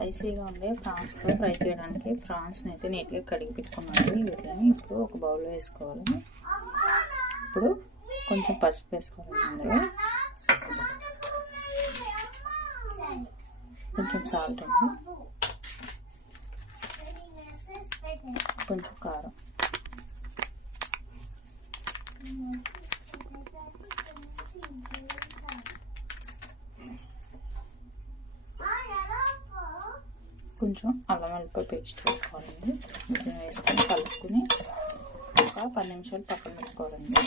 స్పైసీగా ఉండే ప్రాన్స్తో ఫ్రై చేయడానికి ప్రాన్స్ని అయితే నీట్గా కడిగి పెట్టుకున్నాను. వీటిని ఇప్పుడు ఒక బౌల్లో వేసుకోవాలి. ఇప్పుడు కొంచెం పసుపు వేసుకోవాలి. అందులో కొంచెం సాల్ట్ అండి, కొంచెం కారం, కొంచెం అల్లం వెల్లుల్లి పేస్ట్ వేసుకోవాలండి. కొంచెం వేసుకొని కలుపుకొని ఒక 10 నిమిషాలు పక్కన పెట్టుకోవాలండి.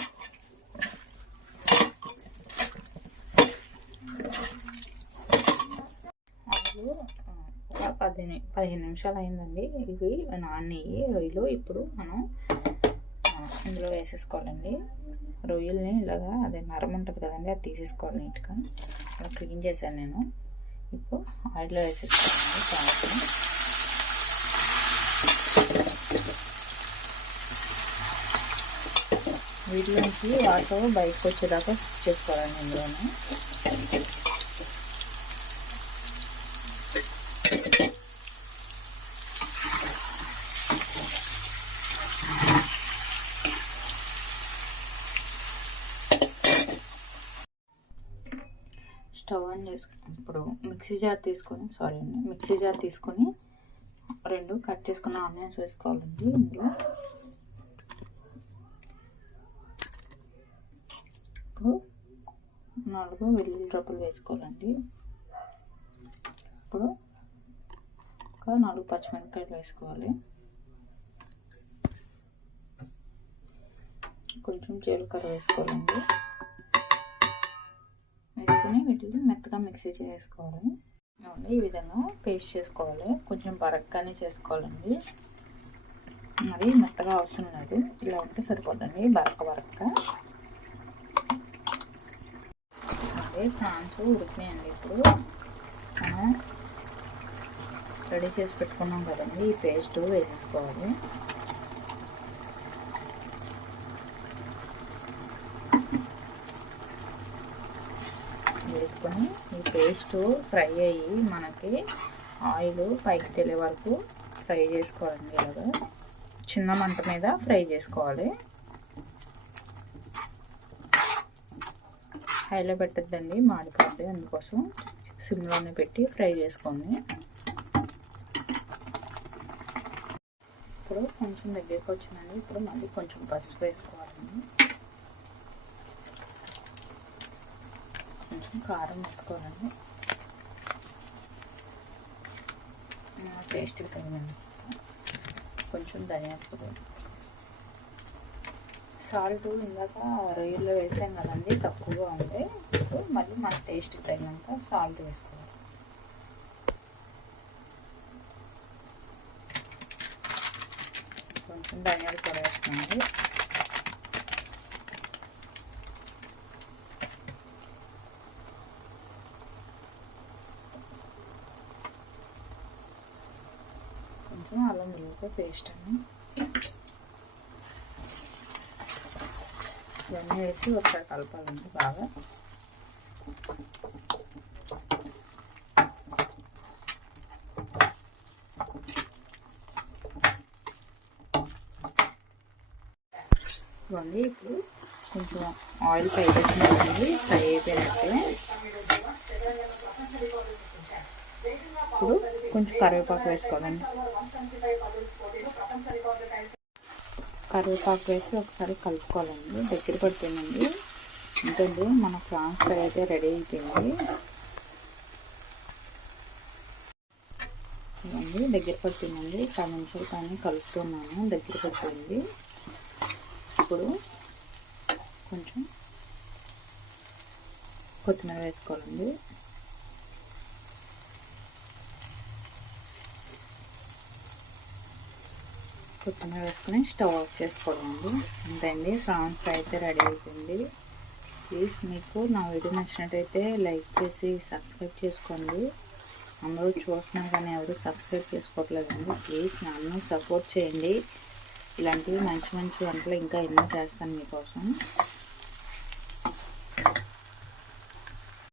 ఆలు ఒక 15 నిమిషాలు అయిందండి. ఇవి నానయ్యి రొయ్యలు ఇప్పుడు మనం ఇందులో వేసేసుకోవాలండి. రొయ్యల్ని ఇలాగా అదే నరం ఉంటుంది కదండి, అది తీసేసుకోవాలి నీట్గా. అలా క్లీన్ చేశాను నేను. ఇప్పుడు ఆయిల్లో వేసేసుకోవాలండి ప్రాన్స్ని. వీటిలోంచి వాటర్ బయటకు వచ్చేదాకా చేసుకోవాలండి. ఇందులోనే స్టవ్ ఆన్ చేసుకుని ఇప్పుడు మిక్సీ జార్ తీసుకొని 2 కట్ చేసుకున్న ఆనియన్స్ వేసుకోవాలండి. ఇందులో ఇప్పుడు 4 వెల్లుల్లి రెబ్బలు వేసుకోవాలండి. ఇప్పుడు ఒక 4 పచ్చిమిరపకాయలు వేసుకోవాలి. కొంచెం జీలకర్ర వేసుకోవాలండి. వేసుకొని వీటిని మెత్తగా మిక్సీ చేసుకోవాలి. ఈ విధంగా పేస్ట్ చేసుకోవాలి. కొంచెం బరగ్గానే చేసుకోవాలండి, మరి మెత్తగా అవసరం లేదు. ఇలా ఉంటే సరిపోతుంది, బరక్క. అదే ప్రాన్స్ ఉడికినాయండి. ఇప్పుడు మనం రెడీ చేసి పెట్టుకున్నాం కదండి, ఈ పేస్ట్ వేసేసుకోవాలి. వేసుకొని ఈ పేస్ట్ ఫ్రై అయ్యి మనకి ఆయిల్ పైకి తెలియ వరకు ఫ్రై చేసుకోవాలండి. ఇలాగా చిన్న మంట మీద ఫ్రై చేసుకోవాలి. హైలో పెట్టద్దండి, మాడిపోద్ది. అందుకోసం సిమ్లోనే పెట్టి ఫ్రై చేసుకోండి. ఇప్పుడు కొంచెం దగ్గరికి వచ్చిందండి. ఇప్పుడు మళ్ళీ కొంచెం పసుపు వేసుకోవాలండి, కొంచెం కారం వేసుకోవాలండి, టేస్ట్కి తగినంత, కొంచెం ధనియాల పొడి, సాల్ట్ ఇందాక రొయ్యల్లో వేసాం కదండి, తక్కువగా ఉంటే ఇప్పుడు మళ్ళీ మన టేస్ట్కి తగినంత సాల్ట్ వేసుకోవాలి. కొంచెం ధనియాల పొడి వేసుకోండి. కొంచెం అల్లం వెల్లుల్లి పేస్ట్ అని ఇవన్నీ వేసి ఒకసారి కలపాలండి బాగా. ఇవన్నీ ఇప్పుడు కొంచెం ఆయిల్ పైకి వచ్చిందండి, ఫ్రై అయిపోయినట్టే. ఇప్పుడు కొంచెం కరివేపాకు వేసుకోవాలండి. కరివేపాకు వేసి ఒకసారి కలుపుకోవాలండి. దగ్గర పడుతుందండి. ఇంతండి మన ప్రాన్స్ ఫ్రై అయితే రెడీ అయిపోయింది. ఇవన్నీ దగ్గర పడుతుందండి. 10 నిమిషాలు కానీ కలుపుతున్నాను, దగ్గర పడుతుంది. ఇప్పుడు కొంచెం కొత్తిమీర వేసుకోవాలండి. కొత్తిమీర వేసుకొని స్టవ్ ఆఫ్ చేసుకోవాలండి. అంతేండి, ప్రాన్స్ ఫ్రై అయితే రెడీ అయిపోయింది. ప్లీజ్ మీకు నా వీడియో నచ్చినట్టయితే లైక్ చేసి సబ్స్క్రైబ్ చేసుకోండి. అందరూ చూస్తున్నారు కానీ ఎవరు సబ్స్క్రైబ్ చేసుకోవట్లేదండి. ప్లీజ్ నన్ను సపోర్ట్ చేయండి. ఇలాంటివి మంచి మంచి వంటలు ఇంకా ఎన్నో చేస్తాను మీకోసం.